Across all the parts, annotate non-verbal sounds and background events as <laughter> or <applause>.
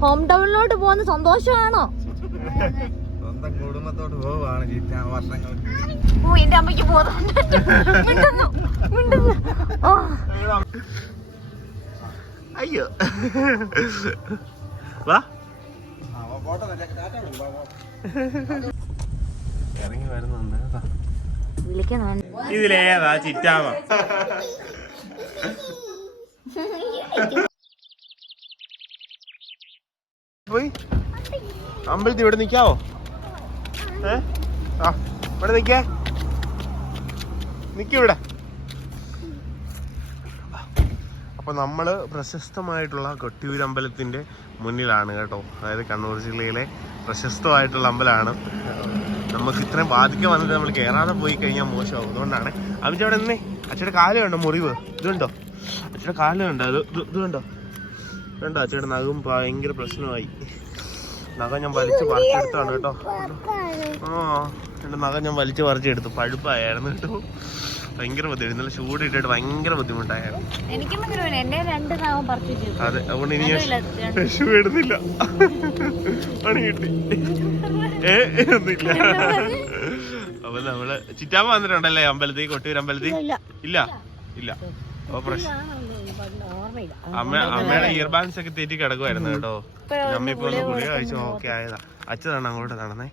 Home ടൗണിലോട്ട് പോകുന്ന സന്തോഷമാണോ? സ്വന്തം കുടുംബത്തോട്ട് പോവാണ് ഓ എന്റെ അമ്മയ്ക്ക് പോകുന്നുണ്ട് അയ്യോ. വാ. ഇറങ്ങി വരുന്നുണ്ട് ഇതിലേതാ ചിറ്റാമ <laughs> പോയി? അമ്പലത്തിൽ ഇവിടെ നിക്കാവോ? ഏ? ആ ഇവിടെ നിക്കേ. നിക്കിവിടെ അപ്പോൾ നമ്മൾ പ്രശസ്തമായിട്ടുള്ള കൊട്ടിയൂർ അമ്പലത്തിന്റെ മുന്നിലാണ് കേട്ടോ. അതായത് കണ്ണൂർ ജില്ലയിലെ പ്രശസ്തമായിട്ടുള്ള അമ്പലമാണ് നമുക്ക് ഇത്രയും ബാധിക്കാൻ വന്നിട്ട് നമ്മൾ കയറാതെ പോയി കഴിഞ്ഞാൽ മോശമാവും. അതുകൊണ്ടാണ്. അവിടെ നിന്നേ. അച്ഛയുടെ കാലുണ്ടോ മുറിവ്. ഇതുണ്ടോ? അച്ഛയുടെ കാലുണ്ടോ. ഇത് ഇത് ഇത് കണ്ടോ ചേട്ടൻ അച്ഛയുടെ നഖം ഭയങ്കര പ്രശ്നമായി. നഖം ഞാൻ വലിച്ച് പറിച്ചെടുത്താണ് കേട്ടോ. ആ എന്റെ നഖം ഞാൻ വലിച്ച് പറിച്ചെടുത്തു. പഴുപ്പായിരുന്നു കേട്ടോ. ഭയങ്കര ബുദ്ധിമുട്ട്. ഇന്നലെ ഭയങ്കര ബുദ്ധിമുട്ടായിരുന്നു. എനിക്കും ഭയങ്കര പറിച്ചു അതെ അതുകൊണ്ട് ഇനി ഷൂ ഇടുന്നില്ല. പണി കിട്ടി. ഏ ഒന്നുമില്ല അപ്പൊ നമ്മൾ ചിറ്റാമ്മ വന്നിട്ടുണ്ടല്ലേ അമ്പലത്തിൽ? കൊട്ടിയൂർ അമ്പലത്തിൽ? ഇല്ല. ഇല്ല. അമ്മയുടെ ഇയർ ബാൻസ് ഒക്കെ തീറ്റി കിടക്കുമായിരുന്നു കേട്ടോ. അമ്മ ഇപ്പൊ ഒന്ന് ഗുളിക കഴിച്ചു ഓക്കെ ആയതാ. അച്ഛനാണ് അങ്ങോട്ട് നടന്നേ.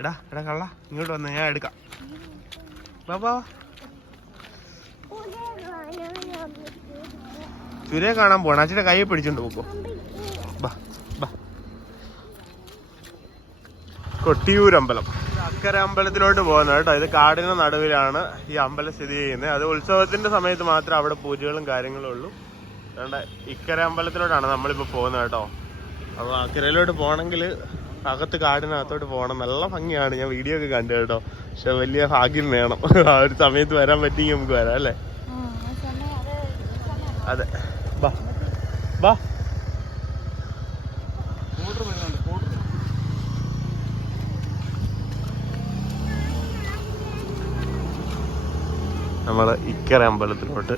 എടാ എടാ കള്ള. ഇങ്ങോട്ട് വന്നേ ഞാൻ എടുക്കാം. വാ സുരയെ കാണാൻ പോണ അച്ഛന്റെ കൈ പിടിച്ചോണ്ട് പോക്കോ അമ്പലം അക്കര അമ്പലത്തിലോട്ട് പോകുന്നത് കേട്ടോ. ഇത് കാടിന്റെ നടുവിലാണ് ഈ അമ്പലം സ്ഥിതി ചെയ്യുന്നത്. അത് ഉത്സവത്തിന്റെ സമയത്ത് മാത്രമേ അവിടെ പൂജകളും കാര്യങ്ങളും ഉള്ളൂ. അതുകൊണ്ട് ഇക്കര അമ്പലത്തിലോട്ടാണ് നമ്മളിപ്പോൾ പോകുന്നത് കേട്ടോ. അപ്പോൾ അക്കരയിലോട്ട് പോകണമെങ്കിൽ അകത്ത് കാടിനകത്തോട്ട് പോകണം. നല്ല ഭംഗിയാണ്. ഞാൻ വീഡിയോ ഒക്കെ കണ്ടു കേട്ടോ. പക്ഷെ വലിയ ഭാഗ്യം വേണം. ആ ഒരു സമയത്ത് വരാൻ പറ്റിയെങ്കിൽ നമുക്ക് വരാം അല്ലേ? അതെ. ബാ. ബാ. നമ്മൾ ഇക്കര അമ്പലത്തിലോട്ട്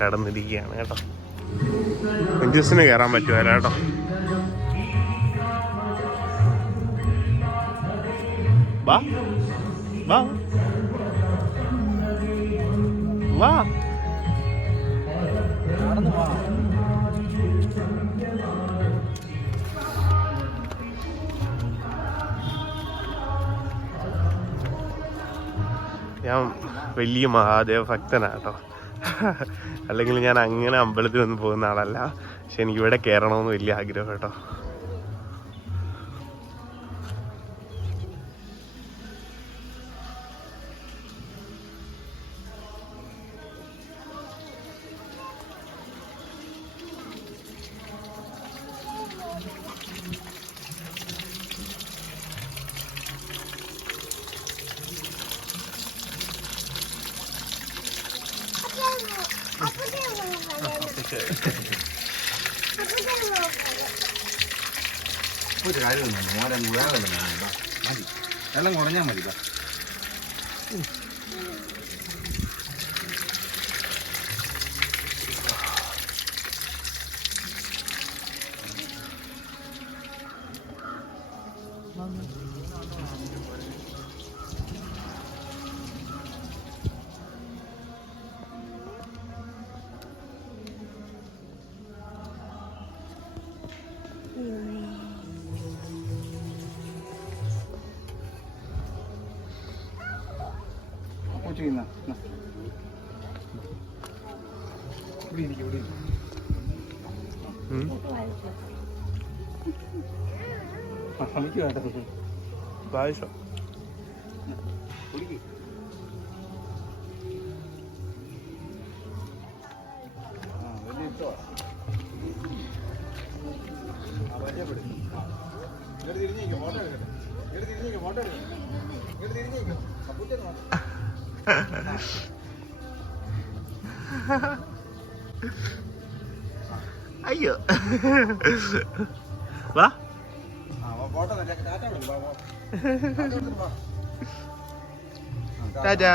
കടന്നിരിക്കുകയാണ് കേട്ടോ. കുഞ്ചൂസിന് കയറാൻ പറ്റുമല്ലോ കേട്ടോ. വാ. വാ. വാ. ഞാൻ വലിയ മഹാദേവ ഭക്തനാട്ടോ. അല്ലെങ്കിൽ ഞാൻ അങ്ങനെ അമ്പലത്തിൽ ഒന്നും പോകുന്ന ആളല്ല. പക്ഷെ എനിക്ക് ഇവിടെ കയറണമെന്ന് വലിയ ആഗ്രഹം കേട്ടോ. <laughs> ഒരു കാര്യമൊന്നും മോരെ വേറെ മതി. വെള്ളം കുറഞ്ഞാൽ മതി വാ. അയ്യോ വാ ആ, വാ, ഫോട്ടോ. ടാറ്റ രാജാ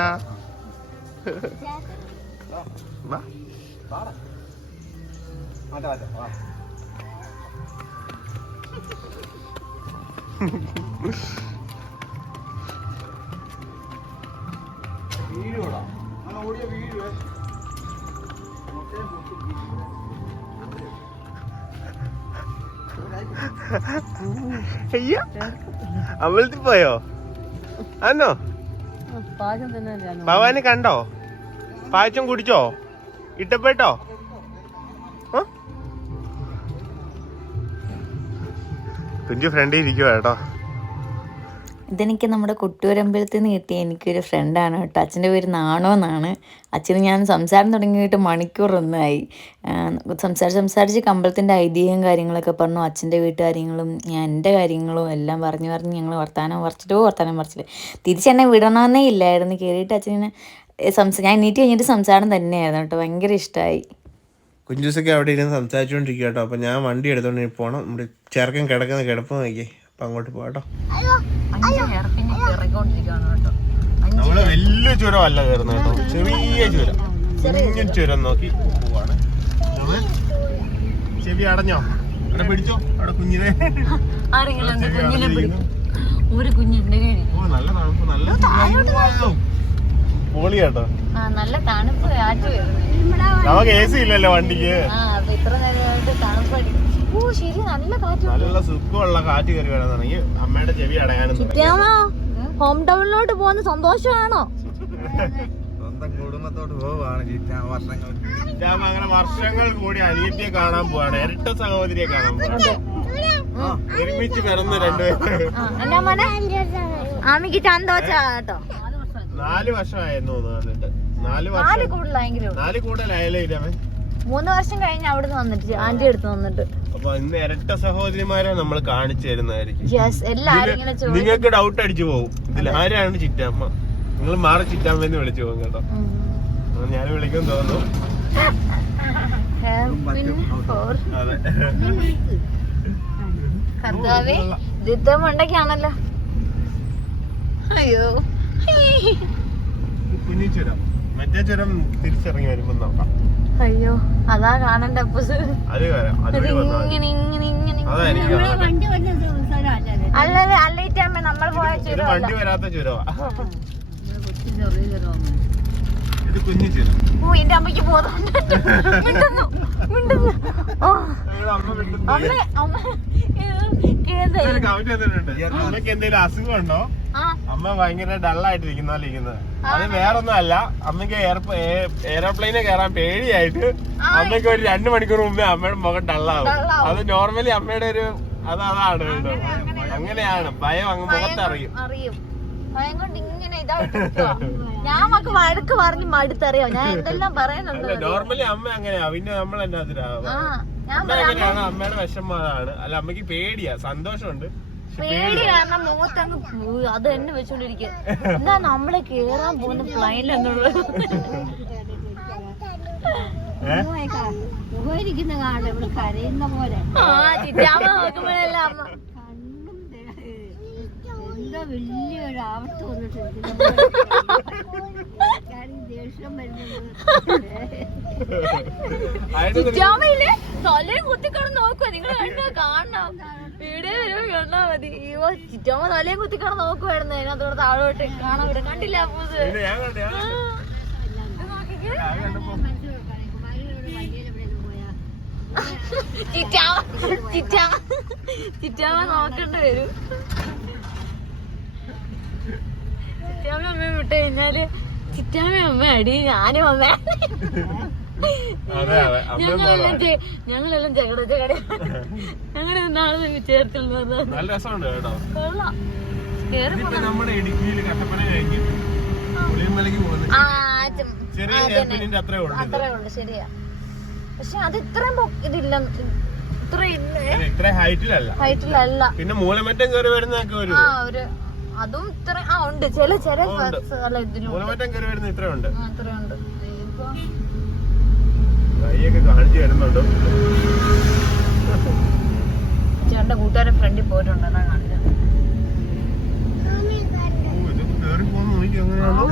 വീഴുവടാ ഓടിയ വീഴുവേ അയ്യോ. അമ്പലത്തിൽ പോയോ? ആന്നോ? ഭവാന് കണ്ടോ? പായസം കുടിച്ചോ? ഇട്ടപ്പെട്ടോ? കുഞ്ചു ഫ്രണ്ടിൽ ഇരിക്കുവാ ഇതെനിക്ക് നമ്മുടെ കൊട്ടൂരമ്പലത്തിൽ നിന്ന് കിട്ടിയ എനിക്കൊരു ഫ്രണ്ടാണ് കേട്ടോ. അച്ഛന്റെ പേര് നാണോ എന്നാണ്. അച്ഛന് ഞാൻ സംസാരം തുടങ്ങിയിട്ട് മണിക്കൂറൊന്നായി. സംസാരിച്ച് സംസാരിച്ച് കമ്പലത്തിന്റെ ഐതിഹ്യം കാര്യങ്ങളൊക്കെ പറഞ്ഞു. അച്ഛന്റെ വീട്ടുകാര്യങ്ങളും ഞാൻ എന്റെ കാര്യങ്ങളും എല്ലാം പറഞ്ഞു പറഞ്ഞ് ഞങ്ങൾ വർത്തമാനം പറിച്ചിട്ടോ വർത്തമാനം പറിച്ചിട്ട് തിരിച്ചെന്നെ വിടണമെന്നേ ഇല്ലായിരുന്നു. കയറിയിട്ട് അച്ഛനെ സംസാ ഞാൻ എണീറ്റ് കഴിഞ്ഞിട്ട് സംസാരം തന്നെയായിരുന്നു കേട്ടോ. ഭയങ്കര ഇഷ്ടമായി കുഞ്ചൂസൊക്കെ അവിടെ ഇരുന്ന് സംസാരിച്ചുകൊണ്ടിരിക്കുക കേട്ടോ. അപ്പം ഞാൻ വണ്ടി എടുത്തോണ്ട് പോകണം നമ്മുടെ ചേർക്കൻ കിടക്കുന്ന കിടപ്പ് നോക്കി അപ്പം അങ്ങോട്ട് പോട്ടോ നമ്മൾ വലിയ ചുരം അല്ല കയറുന്നത് കേട്ടോ. ചെറിയ ചുരം. കുഞ്ഞു ചുരം. നോക്കി പോവാണ്. ചെവി അടഞ്ഞോ? അവിടെ പിടിച്ചോ? അവിടെ കുഞ്ഞിനെ. <laughs> ഒരു കുഞ്ഞുണ്ട് ഓ നല്ല തണുപ്പ് നല്ല. പൊളി കേട്ടോ നല്ല തണുപ്പ് നമുക്ക് എ സി ഇല്ലല്ലോ വണ്ടിക്ക്. ഇത്ര നേരമായിട്ട് തണുപ്പ് അടി- ഓ ശരി. നല്ല കാറ്റ് നല്ല സുഖമുള്ള കാറ്റ് കയറി അമ്മയുടെ ചെവി അടയാനും തുടങ്ങി. ഹോം ടൗണിലോട്ട് പോകുന്ന സന്തോഷമാണോ? സ്വന്തം കുടുംബത്തോട്ട് പോവാണ് വർഷങ്ങൾ. ഞാൻ അങ്ങനെ വർഷങ്ങൾ കൂടി അനിയത്തിയെ കാണാൻ പോവാണ്. ഇരട്ട സഹോദരിയെ കാണാൻ പോവാണ്. ഒരുമിച്ച് പിറന്ന് രണ്ടുപേരും. എന്നാ മോനെ? ആമിക്ക് ചന്തോച്ച കേട്ടോ. നാല് വർഷമായിരുന്നു തോന്നുന്നു നാല് നാല് വർഷം. കൂടുതലായെങ്കിലും. നാല് കൂടുതലായാലേ ഇതവൻ മൂന്ന് വർഷം കഴിഞ്ഞ് അവിടുന്ന് വന്നിട്ട് ആന്റി അടുത്ത് വന്നിട്ട്. അപ്പൊ ഇന്ന് ഇരട്ട സഹോദരിമാരെ നമ്മൾ കാണിച്ചു തരുന്നതായിരിക്കും. യെസ് എല്ലാരും ഇങ്ങനെ ചോദിക്കും. നിങ്ങൾക്ക് ഡൗട്ട് അടിച്ചു പോകും. ഇതിൽ ആരാണ് ചിറ്റാമ്മ? നിങ്ങൾ മാറി ചിറ്റാമ്മ എന്ന് വിളിച്ചു പോകും കേട്ടോ. ഞാൻ വിളിക്കാൻ തോന്നുന്നു. അതെ. കർത്താവേ ഇതിത്തെ മണ്ടയ്ക്കാണല്ലോ അയ്യോ. കുഞ്ഞി ചുരം. മറ്റേ ചുരം തിരിച്ചിറങ്ങി വരുമ്പോ നോക്കാം. അയ്യോ അതാ കാണണ്ട. ഇങ്ങനെ ഇങ്ങനെ ഇങ്ങനെ അതാ എനിക്ക് കാണാതെ. അല്ലല്ലേ അല്ലേറ്റമ്മ നമ്മൾ പോയ ചുരം വണ്ടി വരാത്ത ചുരവാ ഇത് കുഞ്ഞു ചേരും. ഓ എന്റെ അമ്മയ്ക്ക് പോകുന്നുണ്ട് മിണ്ടുന്നു മിണ്ടുന്നു. ഓ. അമ്മ വിട്ടു അമ്മ അമ്മ കേൾക്കുന്നില്ല. ഒരു comment വന്നിട്ടുണ്ട്. അമ്മയ്ക്ക് എന്തെങ്കിലും അസുഖമുണ്ടോ? അമ്മ ഭയങ്കര ഡള്ളായിട്ടിരിക്കുന്ന പോലെ ഇരിക്കുന്നത് അത് വേറൊന്നും അല്ല അമ്മയ്ക്ക് എയർപ്ലെയിനെ കയറാൻ പേടിയായിട്ട് അമ്മയ്ക്ക് ഒരു രണ്ടു മണിക്കൂർ മുമ്പേ അമ്മയുടെ മുഖം ഡള്ളാവും. അത് നോർമലി അമ്മയുടെ ഒരു അത് അതാണ് കേട്ടോ. അങ്ങനെയാണ്. ഭയം അങ്ങ് മുഖത്തറിയും. അറിയും. ഭയം കൊണ്ട് ഇങ്ങനെ ഇതായിട്ട് നിൽക്കുവാ. ഞാൻ മക്ക് വഴക്ക് പറഞ്ഞ് മടുത്തറിയോ? ഞാൻ എന്തെല്ലാം പറയുന്നുണ്ട് അല്ല നോർമലി അമ്മ അങ്ങനെയാ. പിന്നെ നമ്മൾ തന്നെ ആ ഞാൻ അമ്മ അമ്മയുടെ വിഷമം അല്ല അമ്മയ്ക്ക് പേടിയാ. സന്തോഷമുണ്ട്. പേടി കാരണം മുഖത്തങ്ങ് പോയി. അത് തന്നെ വെച്ചോണ്ടിരിക്കുക എന്താ നമ്മളെ കേറാൻ പോകുന്ന പ്ലെയിനിൽ എന്നുള്ളത് ഏഹ് മുഖയിരിക്കുന്ന കാണും ഇവിടെ കരയുന്ന പോലെ. ആ ചിറ്റാമ്മ നോക്കുമ്പോഴല്ല അമ്മ. എന്തോ വലിയൊരു ആവത്ത് വന്നിട്ടുണ്ട് ദേഷ്യം വരുന്നത്. കുത്തിക്കണം നോക്കുക നിങ്ങൾ കണ്ടോ കാണണം. വീഡിയോ വരുമ്പോ കണ്ടാ മതി. അയ്യോ ചിറ്റാമ്മ തലയും കുത്തിക്കണം നോക്കുവായിരുന്നു. അതിനകത്തോടെ താഴോട്ട് കാണാൻ വിടും. കണ്ടില്ല പൂസ് ചിറ്റാമ്മ ചിറ്റാമ്മ നോക്കണ്ട വരും. ചിറ്റാമ്മ അമ്മ വിട്ട് കഴിഞ്ഞാൽ ചിറ്റാമ്മ അമ്മ അടി ഞാനും അമ്മ. ഞങ്ങളെല്ലാം ഞങ്ങളെല്ലാം ചകട ചകട ഞങ്ങളുടെ നാളെ ചേർത്തിൽ നല്ല രസമുണ്ട് കേട്ടോ. കൊള്ളാം. കേറി ഇതിപ്പോ നമ്മുടെ ഇടുക്കിയിൽ കട്ടപ്പന കഴിഞ്ഞ് പോകുന്നത്. ചെറിയ. അത്രേ ഉള്ളൂ ഇത്. അത്രേ ഉള്ളു ശരിയാ. പക്ഷെ അത് ഇത്രയും ഇതില്ല. ഇത്ര ഇത് ഇത്ര ഹൈറ്റിലല്ല. ഹൈറ്റിലല്ല. പിന്നെ മൂലമറ്റം കയറി വരുന്നൊക്കെ ഒരു അതും ഇത്ര ആ ഉണ്ട്. ചില ചില കാണിച്ചു വരുന്നുണ്ട് ചേട്ടന്റെ കൂട്ടുകാരെ ഫ്രണ്ടിൽ പോയിട്ടുണ്ട്. അതാ കാണിച്ചത് കേറി പോകുന്ന എങ്ങനെയാണോ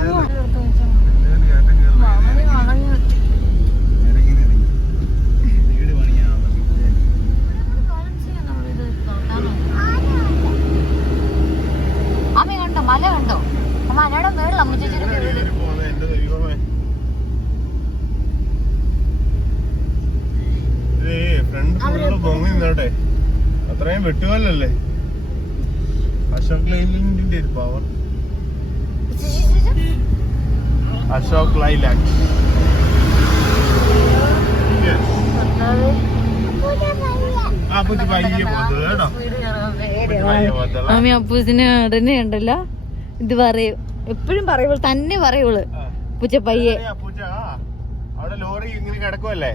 മല കണ്ടോ? മലയുടെ മേളിൽ അമ്മച്ചേച്ചിയുടെ അത്രയും വെട്ടുകല്ലേ അശോക് ലൈലിന്റെ ഒരു പവർ അശോക് ലൈലാൻഡ്. അപ്പൂസിന് ഉടനെ ഉണ്ടല്ലോ? ഇത് പറയും. എപ്പോഴും പറയുള്ളൂ തന്നെ പറയുള്ളൂ പൂച്ച പയ്യെ പൂച്ച അവിടെ ലോറി ഇങ്ങനെ കിടക്കുമല്ലേ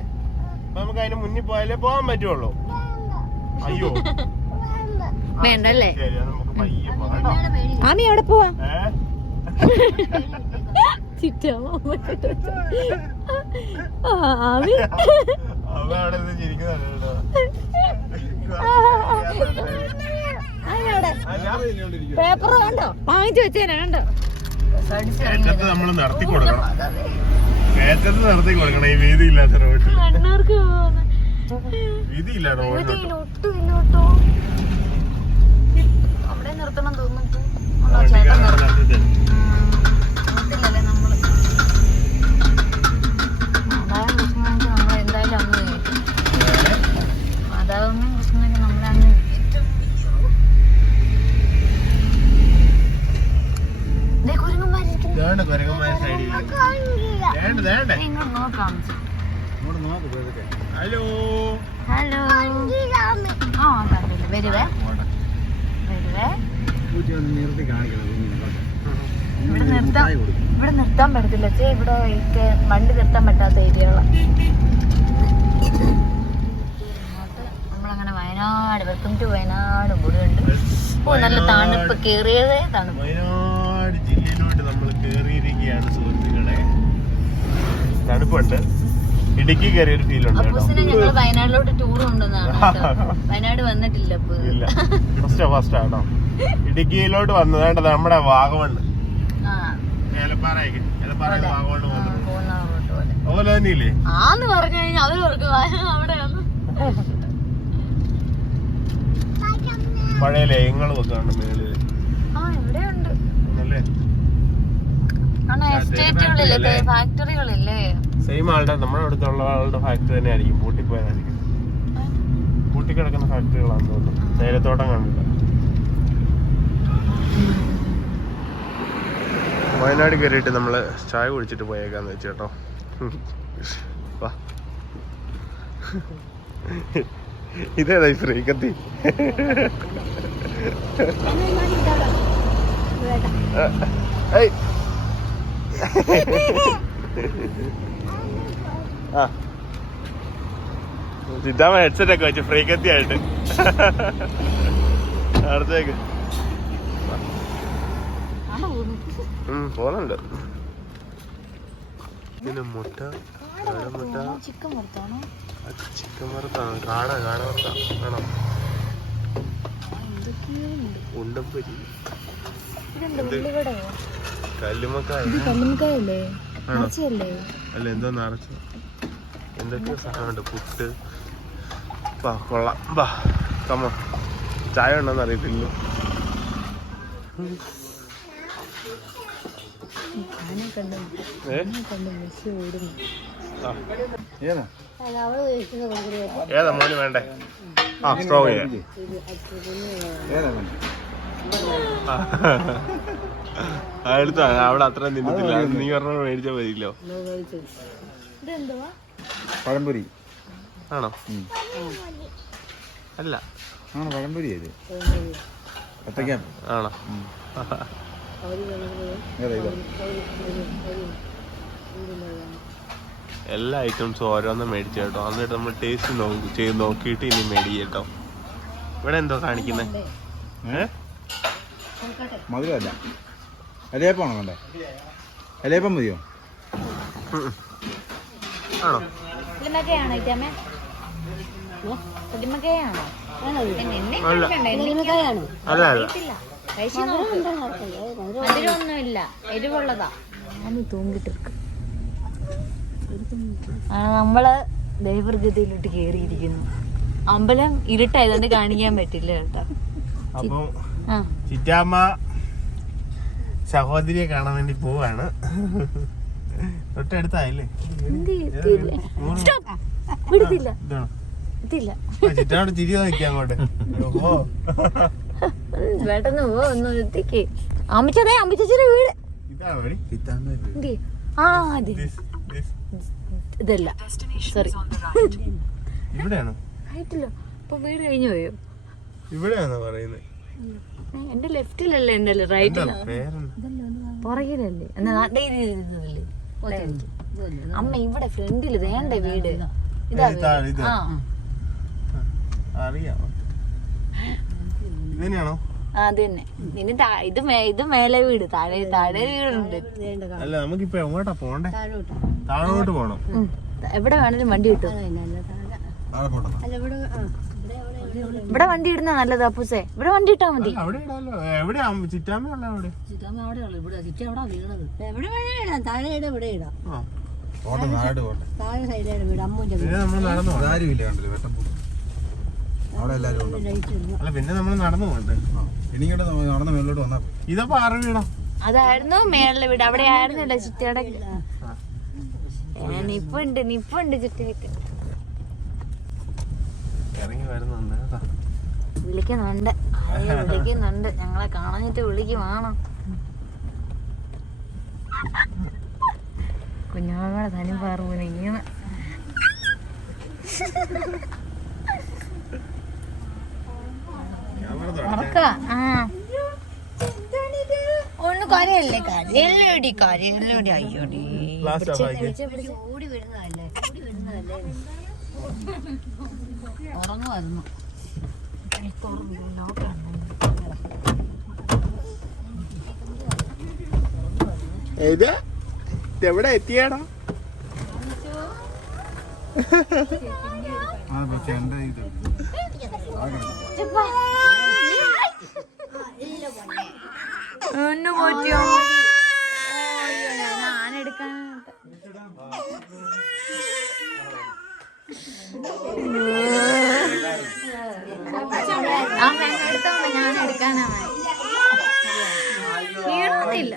നമുക്ക് അതിന് മുന്നിൽ പോയാലേ പോകാൻ പറ്റുള്ളൂ. അയ്യോ. വേണ്ടല്ലേ? ആമി എവിടെ പോവാ? ആമി. അവ അവിടെ ചിരിക്കുന്നുണ്ട്. പേപ്പർ കണ്ടോ? വാങ്ങിച്ചു വെച്ചേനെ കണ്ടോ? കയറ്റത്ത് നമ്മൾ നടത്തി കൊടുക്കണം. കയറ്റത്ത് നടത്തി കൊടുക്കണം. ഈ വീതി ഇല്ലാത്ത റോഡിൽ വീതി ഇല്ല ഇല്ലോട്ടോ അവിടെ നിർത്തണം തോന്നുന്നു. വണ്ടിക്കാരൻ നടത്തിയിട്ട്. നിർത്തില്ലല്ലേ നമ്മൾ മാതാവും കൃഷ്ണനെങ്കിൽ നമ്മൾ എന്തായാലും അന്ന് കയറ്റും മാതാവും കൃഷ്ണനെങ്കിൽ നമ്മളങ്ങ് കുരങ്ങന്മാരിരിക്കുന്നു ഇതാണ് കുരങ്ങന്മാരെ സൈഡിൽ വേണ്ട വേണ്ട ഇങ്ങോട്ട് നോക്കാം ഇങ്ങോട്ട് നോക്ക് പോയതൊക്കെ ഹലോ. ഹലോ. ആ വരുവേ വരുവേ. ഇവിടെ ഇങ്ങനെ നിർത്താം. ഇവിടെ നിർത്താൻ പറ്റത്തില്ല. ചേ ഇവിടെ മണ്ണ് വണ്ടി നിർത്താൻ പറ്റാത്ത ഏരിയകളാണ് നമ്മളങ്ങനെ വയനാട് വെൽക്കം ടു വയനാട് ഓ നല്ല തണുപ്പ് കേറിയതേ തണുപ്പ്. വയനാട് ജില്ലയിലോട്ട് നമ്മൾ കേറിയിരിക്കുകയാണ് സുഹൃത്തുക്കളെ. തണുപ്പുണ്ട്. ഇടുക്കി കയറിയ ഒരു ഫീൽ ഉണ്ട് കേട്ടോ വയനാട്ടിലോട്ട് ടൂർ ഉണ്ടെന്നാണ് വയനാട് വന്നിട്ടില്ല ഇല്ല. ഫസ്റ്റ് ഫസ്റ്റ് ആട്ടോ ഇടുക്കിയിലോട്ട് വന്നത് വേണ്ടത് നമ്മുടെ വാഗമൺ ഏലപ്പാറ ഏലപ്പാറ ആന്ന് പറഞ്ഞു കഴിഞ്ഞാൽ അവർ ഓർക്കും. അവിടെ പഴയ ലയങ്ങൾ വെക്കാണ്ട് ഉണ്ട് മേളിൽ. ആ ആണ് എസ്റ്റേറ്റുകളില്ലേ ഫാക്ടറികളില്ലേ സെയിം ആളുടെ നമ്മുടെ അടുത്തുള്ള ആളുടെ ഫാക്ടറി തന്നെ ആയിരിക്കും പൂട്ടിപ്പോയതായിരിക്കും. പൂട്ടിക്കിടക്കുന്ന ഫാക്ടറികളാണെന്ന് തോന്നുന്നു. തേയിലത്തോട്ടം കണ്ടില്ല. വയനാട് കയറിയിട്ട് നമ്മൾ ചായ കുടിച്ചിട്ട് പോയേക്കാന്ന് വെച്ചു കേട്ടോ. ഇതേതാ ശ്രീകത്തി? ഏയ്. ആ. സിദ്ധാമ ഹെഡ്സെറ്റ് ഒക്കെ വെച്ച് ഫ്രീക്കത്തി ആയിട്ട് അടുത്തേക്ക്. പോണുണ്ട്. പിന്നെ മുട്ട മുട്ട. ചിക്കൻ വറുത്താണോ ചിക്കൻ വറുത്താണ് കാട കാട വറുത്താണ് വേണോ ഉണ്ടപ്പൊരി. ഇറച്ചിയല്ലേ? അല്ല എന്തോ നിറച്ചു. എന്തൊക്കെയോ സാധനമുണ്ട്. പുട്ട്. വാ കൊള്ളാം. വാ കമ്മ ചായ ഉണ്ടോന്ന് അറിയത്തില്ല. ഏതാ? ഏതാ മോന് വേണ്ടേ? ആ സ്ട്രോങ് ചെയ്യാം. ഏതാ? <laughs> ആ അവിടെ അത്ര നിന്നിട്ടില്ല നീ പറഞ്ഞ മേടിച്ചാൽ മതിയല്ലോ. പഴംപൊരി. ആണോ. അല്ല. ആണോ പഴംപൊരി ഇത് ആണോ എല്ലാ ഐറ്റംസും ഓരോന്നും മേടിച്ചു കേട്ടോ. എന്നിട്ട് നമ്മൾ ടേസ്റ്റ് നോക്കി ചെയ്ത് നോക്കിയിട്ട് ഇനി മേടിക്കും കേട്ടോ. ഇവിടെ എന്തോ കാണിക്കുന്നേ? ഏ? മധുരമല്ല ഇലയപ്പാണോ വേണ്ടേ? ഇലയപ്പം മതിയോ. ആണോ? അല്ല. അല്ല. മധുരമൊന്നുമില്ല. എരിവുള്ളതാ. തൂങ്ങിട്ടിരിക്കും. നമ്മൾ ദൈവഗതിയിലോട്ട് കേറിയിരിക്കുന്നു. അമ്പലം ഇരുട്ടായതുകൊണ്ട് കാണിക്കാൻ പറ്റില്ല കേട്ടോ. ചിറ്റാമ്മ സഹോദരിയെ കാണാൻ വേണ്ടി പോവാണ്. തൊട്ടടുത്തായില്ലേ? ചിറ്റാനോട് ചിരി അങ്ങോട്ട്. ഓഹോ. പെട്ടെന്ന് പോ ഒന്ന് എത്തിക്ക് അമ്മിച്ചതേ അമ്മിച്ചേച്ചിയുടെ വീട്. ആ അതെ. ഇതല്ല. സോറി ഇവിടെയാണോ? ആയിട്ടില്ല. വീട് കഴിഞ്ഞു പോയോ? ഇവിടെയാണോ പറയുന്നത് എന്റെ ലെഫ്റ്റിലല്ലേ എന്റെ റൈറ്റിൽ പുറകിലല്ലേ? എന്നാ അമ്മ ഇവിടെ ഫ്രണ്ടിൽ വേണ്ട വീട്. ഇതാ. ഇത് ഇത്. ഇനി മേലെ വീട്. താഴെ താഴെ വീടുണ്ട്. അല്ല നമുക്കിപ്പോ എങ്ങോട്ടാ പോണ്ടേ താഴോട്ടാ. താഴോട്ട് പോണം. എവിടെ വേണേലും വണ്ടി കിട്ടും. ഇവിടെ വണ്ടി ഇടുന്ന നല്ലത് അപ്പൂസേ. ഇവിടെ വണ്ടി ഇട്ടാ മതി. അവിടെ ഇടാലോ. എവിടെയാ? അവിടെ എവിടെ വേണേ ഇടാം. താഴെ ഇടാം ഇവിടെ ഇടാം. ആ. പോട്ടെ താഴോട്ട് പോട്ടെ. താഴെ സൈഡിലാണ് വീട്. അമ്മൂന്റെ വീട്. നമ്മൾ നടന്നു പോണം ആരും ഇല്ല കണ്ടില്ല വെട്ടപ്പൂ അവിടെ എല്ലാരും അല്ല പിന്നെ നമ്മൾ നടന്നു മേളിലോട്ട് വന്നാ അതായിരുന്നു മേളിലെ വീട്. അവിടെ ആയിരുന്നല്ലോ ചിറ്റയുടെ നിപ്പുണ്ട് നിപ്പുണ്ട് ചുറ്റയ്ക്ക്. ഇറങ്ങി വരുന്നുണ്ട് കേട്ടോ വിളിക്കുന്നുണ്ട് വിളിക്കുന്നുണ്ട്. ഞങ്ങളെ കാണാനിട്ട് വിളിക്കുവാണ്. കുഞ്ഞാമ്മയുടെ തനി ആ. ഒന്ന് കരയല്ലേ? കരയല്ലേടി കരയല്ലേടി അയ്യോടി. ഓടി വരുന്നതല്ലേ? ഓടി വരുന്നതല്ലേ? ഉറങ്ങുമായിരുന്നു. ഇത് എവിടെ എത്തിയാടാ? ഒന്ന് പോറ്റിയോ ഞാനെടുക്കാൻ അമ്മ എന്നെ എടുത്തോണ്ട് ഞാൻ എടുക്കാനാ വീണോന്നില്ല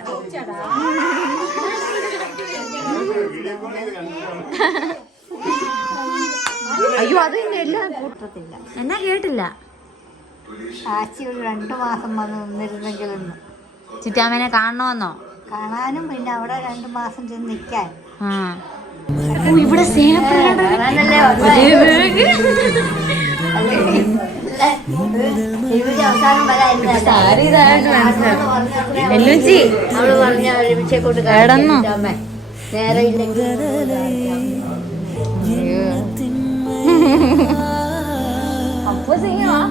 അയ്യോ അത് എല്ലാം കൂട്ടത്തില്ല. എന്നാ കേട്ടില്ല. ആച്ചി ഒരു രണ്ടു മാസം വന്ന് നിന്നിരുന്നെങ്കിലെന്ന് ചുറ്റാമേനെ കാണണമെന്നോ കാണാനും പിന്നെ അവിടെ രണ്ടു മാസം ചെന്ന് നിൽക്കാൻ. ആ. ഇവിടെ എല്ലുച്ചി കൊണ്ട് നേരെ അപ്പൊ ചെയ്യുവാ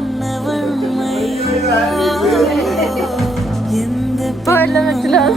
ഇപ്പൊ വല്ലതും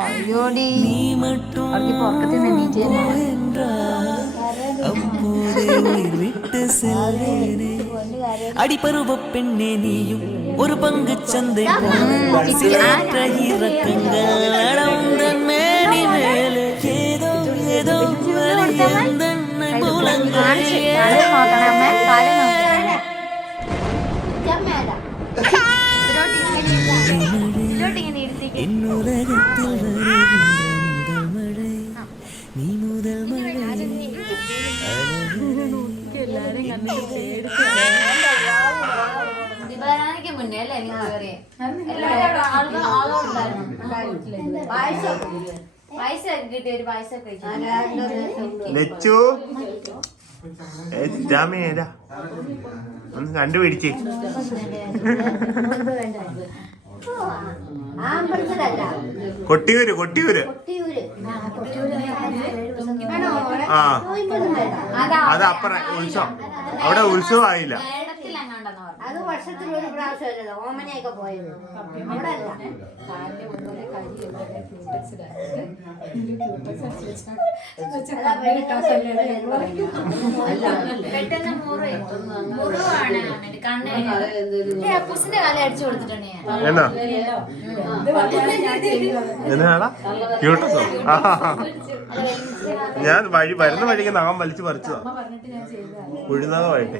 അയ്യോടി நீ மட்டும் അവർക്ക് പുറക്കത്തിൽ നിന്ന് എണീറ്റ് തന്നെ என்றால் அப்போதே உயிர் விட்டு செல்வேனே அடிபருவ பெண்ணே நீயும் ஒரு பங்கு சந்தை போன்ற இறக்கங்கள் அடவுந்தன் மேனி மேலே ஏதோ ஏதோ எந்தன்னை കാണിച്ച് புலங்களே ഉദകത്തിൽ നീ മുതൽ മുന്നേ അല്ലേ ഉണ്ടായിരുന്നു ലച്ചു? ജാമ്യ ഒന്ന് കണ്ടുപിടിച്ചേ. കൊട്ടിയൂര് കൊട്ടിയൂര്. കൊട്ടിയൂര്. ആ അത്. അപ്പുറം ഉത്സവം. അവിടെ ഉത്സവം ആയില്ല. എങ്ങാണ്ടെന്ന് പറഞ്ഞു അത് വർഷത്തിൽ ഒരു പ്രാവശ്യമല്ലല്ലോ ഓമനയൊക്കെ പോയത് അവിടെ അല്ല പെട്ടെന്ന് മുറി മുറിവാണ് അവന്റെ കണ്ണിന് അപ്പൂസിന്റെ കാലം അടിച്ചു കൊടുത്തിട്ടുണ്ട് ഞാൻ എന്നാ എന്നാടാ ക്യൂട്ടസോ ഞാൻ വഴി വരുന്ന വഴിക്ക് നാം വലിച്ചു പറിച്ചതാ ചേട്ടാ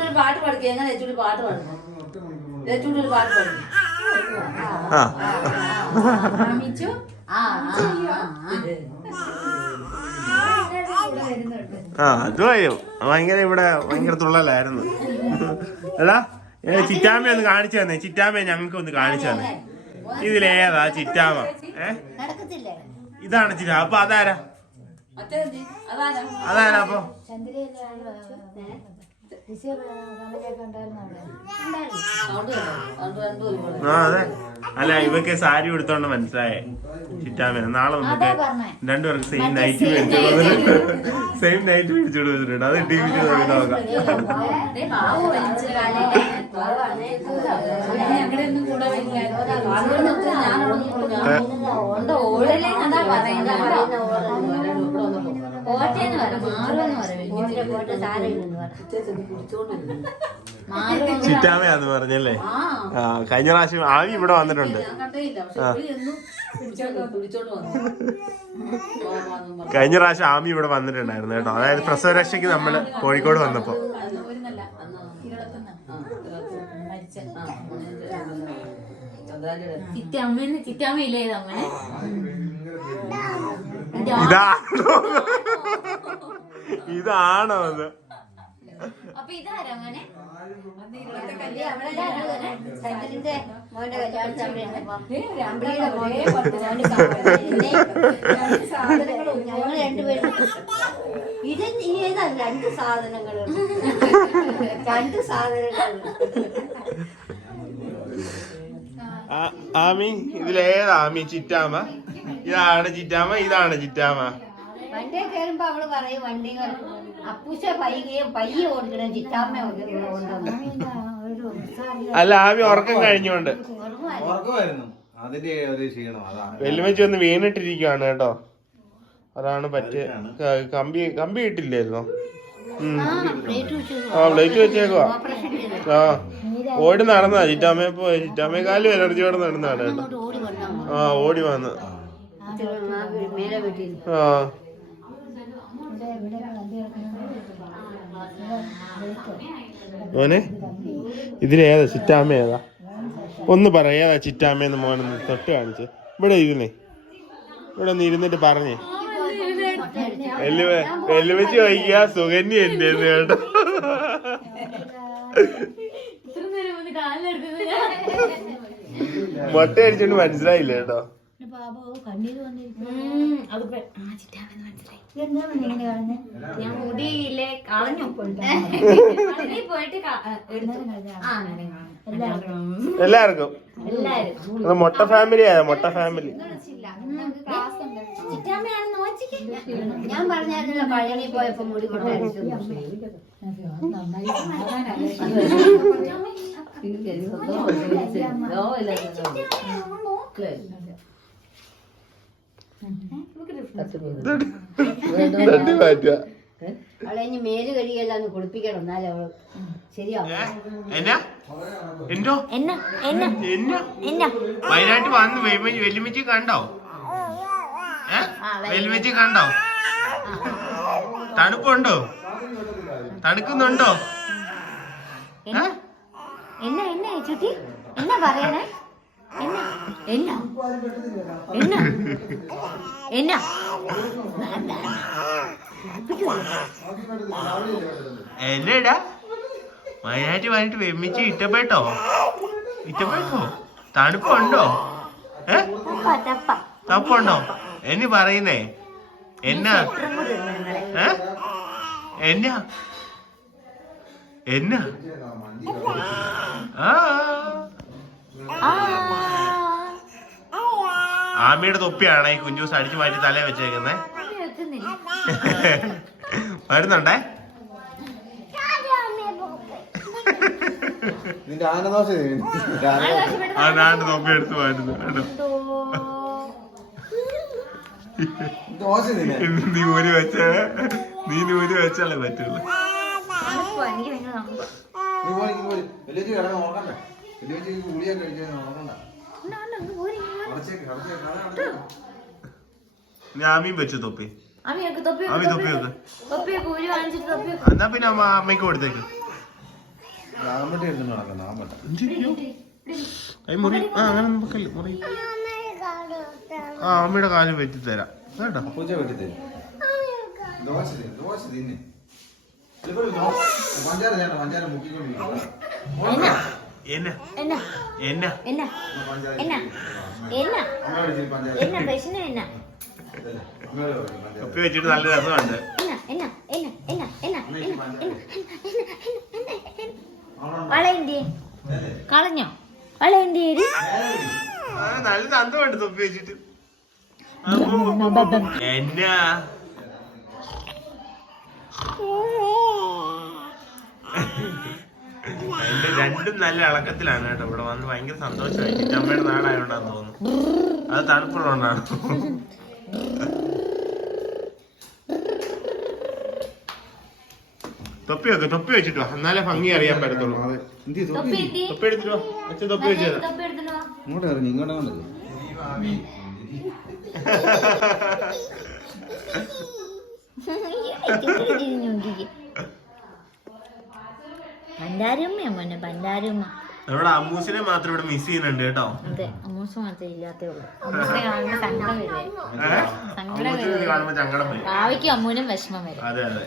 ഒരു പാട്ട് പഠിക്കുക എങ്ങനെ ഏറ്റവും പാട്ട് പഠിക്കും ഏറ്റവും ഒരു പാട്ട് പഠിക്കും ആ. ഭയങ്കര ഇവിടെ ഭയങ്കര തുള്ളലായിരുന്നു. ഏ, ചിറ്റാമ്മ ഒന്ന് കാണിച്ചു തന്നെ. ചിറ്റാമ്മ ഞങ്ങൾക്ക് ഒന്ന് കാണിച്ചു തന്നെ. ഇതിലേതാ ചിറ്റാമ ഏ? ഇതാണ് ചിറ്റാമ അപ്പൊ അതാരാ? അതാരാ? അപ്പൊ? ആ അതെ. അല്ല ഇവക്ക് സാരി എടുത്തോണ്ട് മനസ്സിലായേ. ചിറ്റാമ നാളെ നമുക്ക് രണ്ടുപേർക്ക് സെയിം നൈറ്റ് മേടിച്ചു സെയിം നൈറ്റ് മേടിച്ചു കൊടുത്തിട്ടുണ്ട്. അത് ടി നമുക്ക് നോക്കാം ദേ മാവ് വലിച്ച് കാലയിലെ ഞങ്ങളുടെയൊന്നും കൂടെ ഉണ്ട് ഓടലേ അതാ പറയുന്നത് കോട്ടയെന്ന് മാറുമെന്ന് സാരമില്ലെന്ന് പറ ചിറ്റാമ്മയാന്ന് പറഞ്ഞല്ലേ? ആ. കഴിഞ്ഞ പ്രാവശ്യം ആവി ഇവിടെ വന്നിട്ടുണ്ട്. കഴിഞ്ഞ പ്രാവശ്യം ആമി ഇവിടെ വന്നിട്ടുണ്ടായിരുന്നു കേട്ടോ. അതായത് പ്രസവരക്ഷയ്ക്ക് നമ്മൾ കോഴിക്കോട് വന്നപ്പോ. ചിറ്റാമ്മ ചിറ്റാമ്മ ഇല്ലേ ആ, ഇതാണോ? ഇതാണോ അത്? അപ്പൊ മോന്റെ ഞങ്ങൾ രണ്ടുപേരും ഇത് ഏതാ രണ്ട് സാധനങ്ങൾ രണ്ട് സാധനങ്ങളുണ്ട് ആ- ആമി ഇതിലേതാ ആമി? ചിറ്റാമ ഇതാണ് ചിറ്റാമ ഇതാണ് ചിറ്റാമ. വണ്ടി കയറുമ്പോ അവൾ പറയും വണ്ടി അപ്പൂശ പയ്യെ പയ്യെ ഓടിക്കണം ചിറ്റാമ്മ അല്ല ആവി ഉറക്കം കഴിഞ്ഞോണ്ട് വെല്ലുമച്ചി ഒന്ന് വീണിട്ടിരിക്കുവാണ് കേട്ടോ. അതാണ് പറ്റിയ കമ്പി കമ്പി ഇട്ടില്ലായിരുന്നോ. ആ പ്ലേറ്റ് വെച്ചേക്കുവാ. ആ ഓടി നടന്നാ ചിറ്റാമ്മയെ പോയി ചിറ്റാമ്മയെ കാലും എനർജിയോടെ നടന്നാണ് കേട്ടോ. ഓടി വന്നു ആ ഓടി വന്ന്. ആ. മോനെ ഇതിലേതാ ചിറ്റാമ്മ ഏതാ? ഒന്ന് പറ ഏതാ ചിറ്റാമ്മയെന്ന് മോനെ തൊട്ട് കാണിച്ച്. ഇവിടെ ഇരുന്നേ. ഇവിടെ ഒന്ന് ഇരുന്നിട്ട് പറഞ്ഞേ. വെല്ലുവിച്ച് വൈകിയ സുഗന്യ എന്റെ കേട്ടോ. മുട്ട അടിച്ചോണ്ട് മനസ്സിലായില്ല കേട്ടോ. മനസ്സിലായി. ഞാൻ മുടിയില്ലേ കളഞ്ഞു. പോയിട്ട്. എല്ലാവർക്കും. മുട്ട ഫാമിലി ആയ? മൊട്ട ഫാമിലി ഞാൻ പറഞ്ഞായിരുന്നല്ലോ പഴനി പോയപ്പോ മുടി കൊണ്ടടിച്ചു അവളെ ഇനി മേൽ കഴുകിയെല്ലാം ഒന്ന് കുളിപ്പിക്കണം. എന്നാലേ അവൾ ശരിയാവും. എന്നാ? എന്തോ? എന്നാ? എന്നാ? എന്നാ? എന്നാ? വയനാട്ട് വന്ന് വെല്ലുമിച്ച് കണ്ടോ? വെല്ലുമിച്ച് കണ്ടോ? തണുപ്പുണ്ടോ? തണുക്കുന്നുണ്ടോ? എന്നാ? എന്നാ എന്നാ ചുട്ടി എന്നാ പറയണേ എന്നാ എന്നാ എന്നാ എന്നാ എന്നടാ? വയനാട്ട് വന്നിട്ട് വെമ്മിച്ച് ഇട്ടപ്പെട്ടോ? ഇട്ടപ്പെട്ടോ? തണുപ്പുണ്ടോ? ഏ? തപ്പുണ്ടോ? എന്നി പറയുന്നേ. എന്നാ? എന്നാ? എന്നാ? ആ. ആമിയുടെ തൊപ്പിയാണ് ഈ കുഞ്ചൂസ് അടിച്ചു മാറ്റി തലേ വെച്ചേക്കുന്നേ. വരുന്നുണ്ടേ? നിന്റെ ആനദോശ ആ നാണ്ട് തൊപ്പി എടുത്ത് മാറ്റുന്നു. കേട്ടോ ദോശ തിന്നെ ഇന്ന് നീ ഊരി വെച്ച. നീ ഊരി വെച്ചാലേ പറ്റുള്ളൂ. അമ്മയും വെച്ചു തൊപ്പി. അമ്മിയൊക്കെ തൊപ്പി വെക്ക് എന്നാ പിന്നെ അമ്മ അമ്മയ്ക്ക് കൊടുത്തേക്ക്. മുറി. ആ അങ്ങനെ നമുക്കല്ലേ മുറി. ആ അമ്മയുടെ കാൽ വെറ്റി തരാം. കേട്ടോ? പൂച്ച വെട്ടി തരും. ദോശ ദോശ തിന്നെ. പഞ്ചാര ചേട്ടാ പഞ്ചാര മുക്കിക്കൊണ്ടിരിക്കും എന്നാ. എന്നാ. എന്നാ. എന്നാ. എന്നാ. എന്നാ. എന്നാ പ്രശ്നം എന്നാ. തൊപ്പി വെച്ചിട്ട് നല്ല രസമുണ്ട്. എന്നാ എന്നാ എന്നാ എന്നാ എന്നാ അമ്മ ഇച്ചിരി പഞ്ചാര ആണോ? വളയന്തി കളഞ്ഞോ? വളയന്തി ആ, നല്ല തന്തമുണ്ട് തൊപ്പി വെച്ചിട്ട്. എന്നാ? എന്റെ രണ്ടും നല്ല ഇളക്കത്തിലാണ് കേട്ടോ. ഇവിടെ വന്ന് ഭയങ്കര സന്തോഷമായി. ചിറ്റമ്മയുടെ നാടായോണ്ടാന്ന് തോന്നുന്നു. അത് തണുപ്പുള്ളതുകൊണ്ടാണ്. തൊപ്പി വെക്ക് തൊപ്പി വെച്ചിട്ട് വാ. എന്നാലേ ഭംഗി അറിയാൻ പറ്റത്തുള്ളൂ? തൊപ്പി എടുത്തിട്ട് വാ. അച്ഛൻ തൊപ്പി വെച്ച് തരാം. ഇങ്ങോട്ട് ഇറങ്ങി പണ്ടാരമ്മ മോനെ പണ്ടാരമ്മ നമ്മുടെ അമ്മൂസിനെ മാത്രം ഇവിടെ മിസ് ചെയ്യുന്നുണ്ട് കേട്ടോ. അതെ അമ്മൂസ് മാത്രമേ ഇല്ലാത്തേ ഉള്ളൂ. അമ്മൂസിനെ കാണുമ്പോൾ സങ്കടം ഏഹ്? സങ്കടം വരും. ഭാവിക്കും അമ്മൂനും വിഷമം വരും. അതെ അതെ.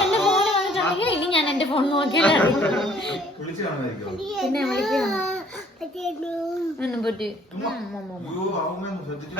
എന്റെ ഫോൺ വന്നിട്ടുണ്ടെങ്കിൽ ഇനി ഞാൻ എന്റെ ഫോൺ നോക്കിയാലേ. പിന്നെ ഒന്നും പറ്റി. ശ്രദ്ധിച്ചു.